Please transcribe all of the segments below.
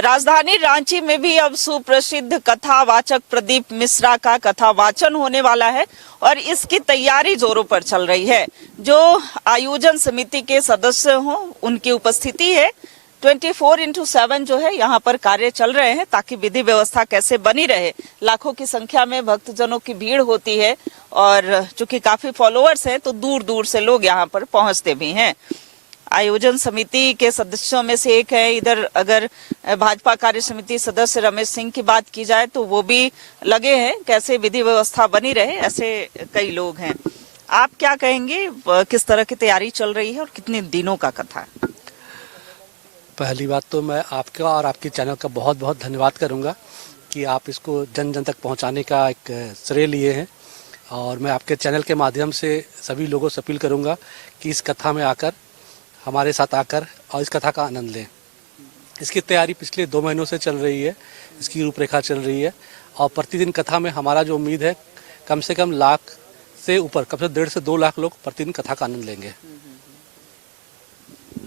राजधानी रांची में भी अब सुप्रसिद्ध कथावाचक प्रदीप मिश्रा का कथा वाचन होने वाला है और इसकी तैयारी जोरों पर चल रही है। जो आयोजन समिति के सदस्य हों उनकी उपस्थिति है। 24/7 जो है यहाँ पर कार्य चल रहे हैं ताकि विधि व्यवस्था कैसे बनी रहे। लाखों की संख्या में भक्तजनों की भीड़ होती है और चूंकि काफी फॉलोअर्स हैं तो दूर दूर से लोग यहाँ पर पहुंचते भी हैं। आयोजन समिति के सदस्यों में से एक है, इधर अगर भाजपा कार्य समिति सदस्य रमेश सिंह की बात की जाए तो वो भी लगे हैं कैसे विधि व्यवस्था बनी रहे, ऐसे कई लोग हैं। आप क्या कहेंगे, किस तरह की तैयारी चल रही है और कितने दिनों का कथा है? पहली बात तो मैं आपका और आपके चैनल का बहुत बहुत धन्यवाद करूंगा कि आप इसको जन जन तक पहुंचाने का एक श्रेय लिए हैं और मैं आपके चैनल के माध्यम से सभी लोगों से अपील करूंगा कि इस कथा में आकर हमारे साथ आकर और इस कथा का आनंद लें। इसकी तैयारी पिछले 2 महीनों से चल रही है, इसकी रूपरेखा चल रही है और प्रतिदिन कथा में हमारा जो उम्मीद है कम से कम लाख से ऊपर, कम से 1.5 से 2 लाख लोग प्रतिदिन कथा का आनंद लेंगे।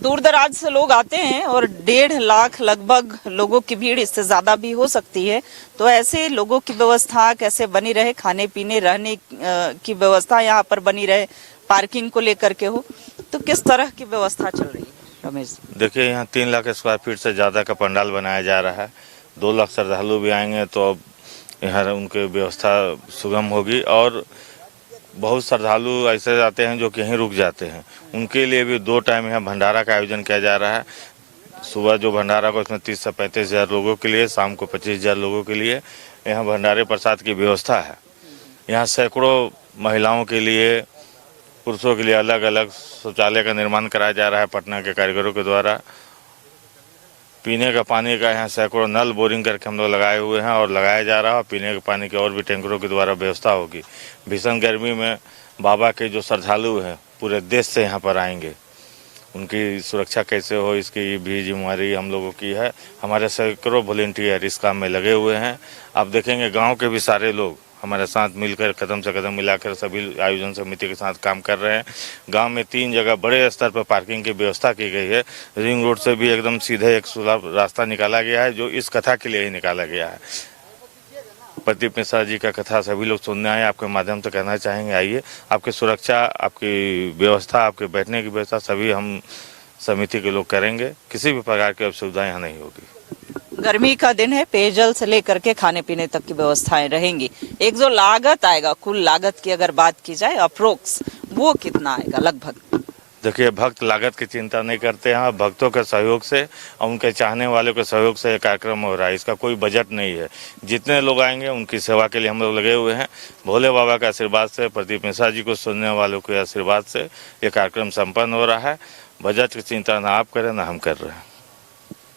दूर दराज से लोग आते हैं और 1.5 लाख लगभग लोगों की भीड़, इससे ज्यादा भी हो सकती है। तो ऐसे लोगों की व्यवस्था कैसे बनी रहे, खाने पीने रहने की व्यवस्था यहाँ पर बनी रहे, पार्किंग को लेकर के हो, तो किस तरह की व्यवस्था चल रही है रमेश? देखिए, यहाँ 3 लाख स्क्वायर फीट से ज़्यादा का पंडाल बनाया जा रहा है। 2 लाख श्रद्धालु भी आएंगे तो अब यहाँ उनकी व्यवस्था सुगम होगी और बहुत श्रद्धालु ऐसे जाते हैं जो कि यहीं रुक जाते हैं। उनके लिए भी 2 टाइम यहाँ भंडारा का आयोजन किया जा रहा है। सुबह जो भंडारा को उसमें 30 से 35 हज़ार लोगों के लिए, शाम को 25 हज़ार लोगों के लिए यहाँ भंडारे प्रसाद की व्यवस्था है। यहाँ सैकड़ों महिलाओं के लिए, पुरुषों के लिए अलग अलग शौचालय का निर्माण कराया जा रहा है पटना के कारीगरों के द्वारा। पीने का पानी का यहाँ सैकड़ों नल बोरिंग करके हम लोग लगाए हुए हैं और लगाया जा रहा है। पीने के पानी के और भी टैंकरों के द्वारा व्यवस्था होगी। भीषण गर्मी में बाबा के जो श्रद्धालु हैं पूरे देश से यहाँ पर आएंगे, उनकी सुरक्षा कैसे हो इसकी भी जिम्मेदारी हम लोगों की है। हमारे सैकड़ों वॉलंटियर इस काम में लगे हुए हैं। आप देखेंगे गाँव के भी सारे लोग हमारे साथ मिलकर कदम से कदम मिलाकर सभी आयोजन समिति के साथ काम कर रहे हैं। गांव में 3 जगह बड़े स्तर पर पार्किंग की व्यवस्था की गई है। रिंग रोड से भी एकदम सीधे एक सुलभ रास्ता निकाला गया है जो इस कथा के लिए ही निकाला गया है। प्रदीप मिश्रा जी का कथा सभी लोग सुनने आए, आपके माध्यम से कहना चाहेंगे आइए। आपकी सुरक्षा, आपकी व्यवस्था, आपके बैठने की व्यवस्था सभी हम समिति के लोग करेंगे। किसी भी प्रकार की असुविधा यहाँ नहीं होगी। गर्मी का दिन है, पेयजल से लेकर के खाने पीने तक की व्यवस्थाएं रहेंगी। एक जो लागत आएगा, कुल लागत की अगर बात की जाए अप्रोक्स, वो कितना आएगा लगभग? देखिए, भक्त लागत की चिंता नहीं करते हैं। भक्तों के सहयोग से और उनके चाहने वालों के सहयोग से ये कार्यक्रम हो रहा है। इसका कोई बजट नहीं है। जितने लोग आएंगे उनकी सेवा के लिए हम लोग लगे हुए हैं। भोले बाबा के आशीर्वाद से, प्रदीप मिश्रा जी को सुनने वालों के आशीर्वाद से ये कार्यक्रम संपन्न हो रहा है। बजट की चिंता ना आप करें ना हम कर रहे हैं।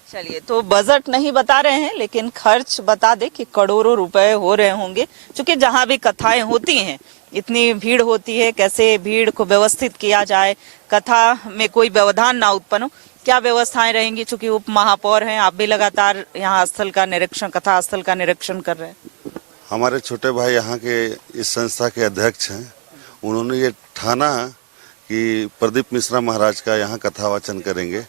चलिए, तो बजट नहीं बता रहे हैं लेकिन खर्च बता दे कि करोड़ों रुपए हो रहे होंगे, क्योंकि जहां भी कथाएं होती हैं इतनी भीड़ होती है। कैसे भीड़ को व्यवस्थित किया जाए, कथा में कोई व्यवधान ना उत्पन्न हो, क्या व्यवस्थाएं रहेंगी? चूंकि उप महापौर हैं, आप भी लगातार यहाँ स्थल का निरीक्षण, कथा स्थल का निरीक्षण कर रहे हैं। हमारे छोटे भाई यहाँ के इस संस्था के अध्यक्ष हैं। उन्होंने ये ठाना कि प्रदीप मिश्रा महाराज का यहाँ कथा वाचन करेंगे।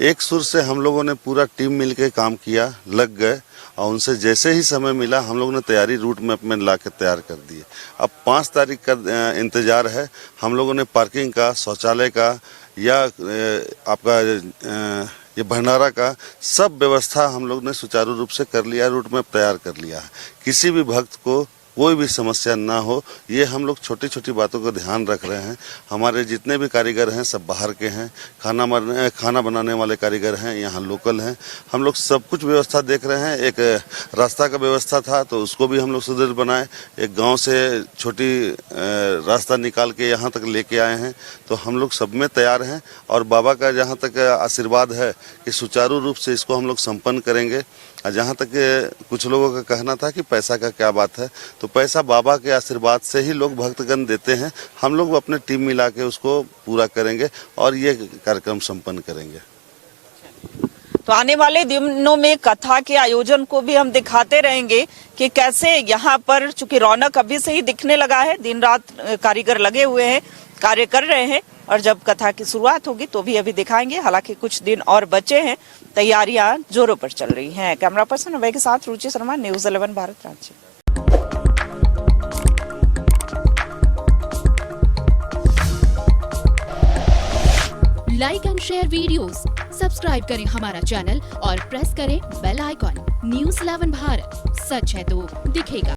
एक सुर से हम लोगों ने पूरा टीम मिलके काम किया, लग गए और उनसे जैसे ही समय मिला हम लोगों ने तैयारी रूट मैप में ला के तैयार कर दिए। अब 5 तारीख का इंतजार है। हम लोगों ने पार्किंग का, शौचालय का या आपका ये भंडारा का सब व्यवस्था हम लोग ने सुचारू रूप से कर लिया, रूट मैप तैयार कर लिया है। किसी भी भक्त को कोई भी समस्या ना हो, ये हम लोग छोटी छोटी बातों का ध्यान रख रहे हैं। हमारे जितने भी कारीगर हैं सब बाहर के हैं, खाना बनाने वाले कारीगर हैं, यहाँ लोकल हैं। हम लोग सब कुछ व्यवस्था देख रहे हैं। एक रास्ता का व्यवस्था था तो उसको भी हम लोग सुदृढ़ बनाए। एक गांव से छोटी रास्ता निकाल के यहाँ तक लेके आए हैं। तो हम लोग सब में तैयार हैं और बाबा का जहाँ तक आशीर्वाद है कि सुचारू रूप से इसको हम लोग संपन्न करेंगे। जहाँ तक कुछ लोगों का कहना था कि पैसा का क्या बात है, तो पैसा बाबा के आशीर्वाद से ही लोग भक्तगण देते हैं। हम लोग अपने टीम मिला के उसको पूरा करेंगे और ये कार्यक्रम संपन्न करेंगे। तो आने वाले दिनों में कथा के आयोजन को भी हम दिखाते रहेंगे कि कैसे यहाँ पर, चूंकि रौनक अभी से ही दिखने लगा है, दिन रात कारीगर लगे हुए हैं, कार्य कर रहे हैं और जब कथा की शुरुआत होगी तो भी अभी दिखाएंगे। हालांकि कुछ दिन और बचे हैं, तैयारियां जोरों पर चल रही हैं। कैमरा पर्सन अभय के साथ Ruchi Sharma, news 11 Bharat, Ranchi. Like and share videos, subscribe करें हमारा चैनल और प्रेस करें बेल आइकॉन। न्यूज़ 11 भारत, सच है तो दिखेगा।